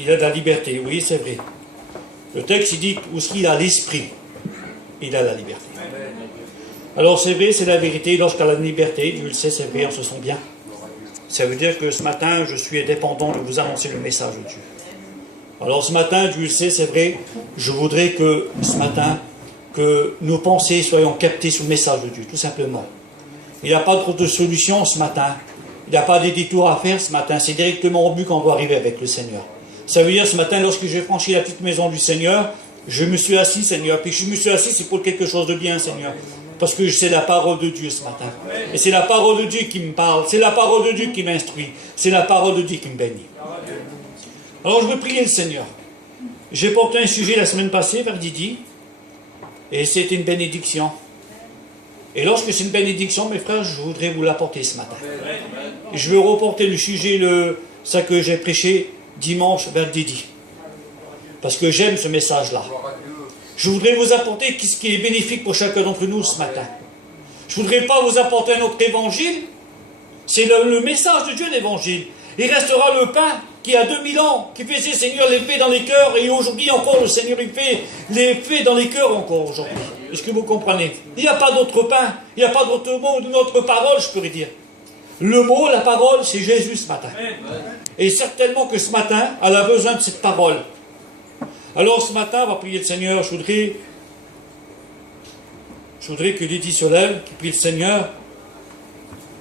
il a de la liberté. Oui, c'est vrai. Le texte, il dit où il a l'esprit, il a la liberté. Alors c'est vrai, c'est la vérité. Lorsqu'il a la liberté, Dieu le sait, c'est vrai, on se sent bien. Ça veut dire que ce matin, je suis indépendant de vous annoncer le message de Dieu. Alors ce matin, Dieu le sait, c'est vrai, je voudrais que ce matin, que nos pensées soient captées sur le message de Dieu, tout simplement. Il n'y a pas d'autre solution ce matin. Il n'y a pas des détours à faire ce matin. C'est directement au but qu'on doit arriver avec le Seigneur. Ça veut dire ce matin, lorsque j'ai franchi la petite maison du Seigneur, je me suis assis, Seigneur. Puis je me suis assis, c'est pour quelque chose de bien, Seigneur. Parce que c'est la parole de Dieu ce matin. Et c'est la parole de Dieu qui me parle. C'est la parole de Dieu qui m'instruit. C'est la parole de Dieu qui me bénit. Alors je veux prier le Seigneur. J'ai porté un sujet la semaine passée vers Didi. Et c'était une bénédiction. Et lorsque c'est une bénédiction, mes frères, je voudrais vous l'apporter ce matin. Et je vais reporter le sujet, ça que j'ai prêché dimanche vers Didi. Parce que j'aime ce message-là. Je voudrais vous apporter ce qui est bénéfique pour chacun d'entre nous ce matin. Je ne voudrais pas vous apporter un autre évangile. C'est le message de Dieu, l'évangile. Il restera le pain qui a 2000 ans, qui faisait, Seigneur, l'effet dans les cœurs, et aujourd'hui encore, le Seigneur, il fait l'effet dans les cœurs encore aujourd'hui. Est-ce que vous comprenez? Il n'y a pas d'autre pain, il n'y a pas d'autre mot, d'autre parole, je pourrais dire. Le mot, la parole, c'est Jésus ce matin. Et certainement que ce matin, elle a besoin de cette parole. Alors ce matin, on va prier le Seigneur. Je voudrais que Lydie se lève, qui prie le Seigneur.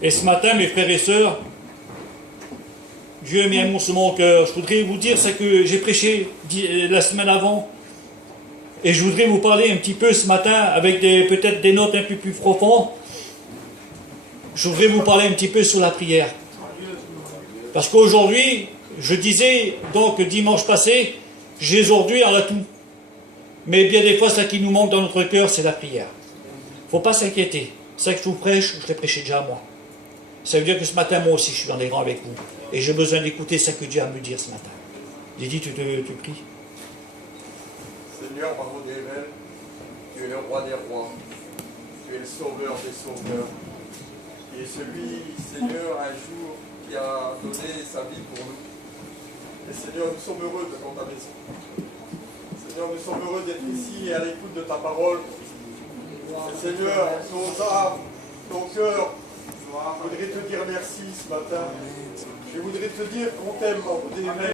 Et ce matin, mes frères et sœurs, Dieu a mis un mot sur mon cœur. Je voudrais vous dire ce que j'ai prêché la semaine avant. Et je voudrais vous parler un petit peu ce matin avec peut-être des notes un peu plus profondes. Je voudrais vous parler un petit peu sur la prière. Parce qu'aujourd'hui, je disais donc dimanche passé, aujourd'hui on a tout. Mais bien des fois, ce qui nous manque dans notre cœur, c'est la prière. Il ne faut pas s'inquiéter. Ça que je vous prêche, je l'ai prêché déjà moi. Ça veut dire que ce matin, moi aussi, je suis dans les rangs avec vous. Et j'ai besoin d'écouter ce que Dieu a à me dire ce matin. Didi, tu pries. Seigneur, Mahoudével, tu es le roi des rois. Tu es le sauveur des sauveurs. Et celui, Seigneur, un jour, qui a donné sa vie pour nous. Et Seigneur, nous sommes heureux devant ta maison. Seigneur, nous sommes heureux d'être ici et à l'écoute de ta parole. Et Seigneur, nos âmes, nos cœurs, je voudrais te dire merci ce matin. Je voudrais te dire qu'on t'aime, Mahoudével.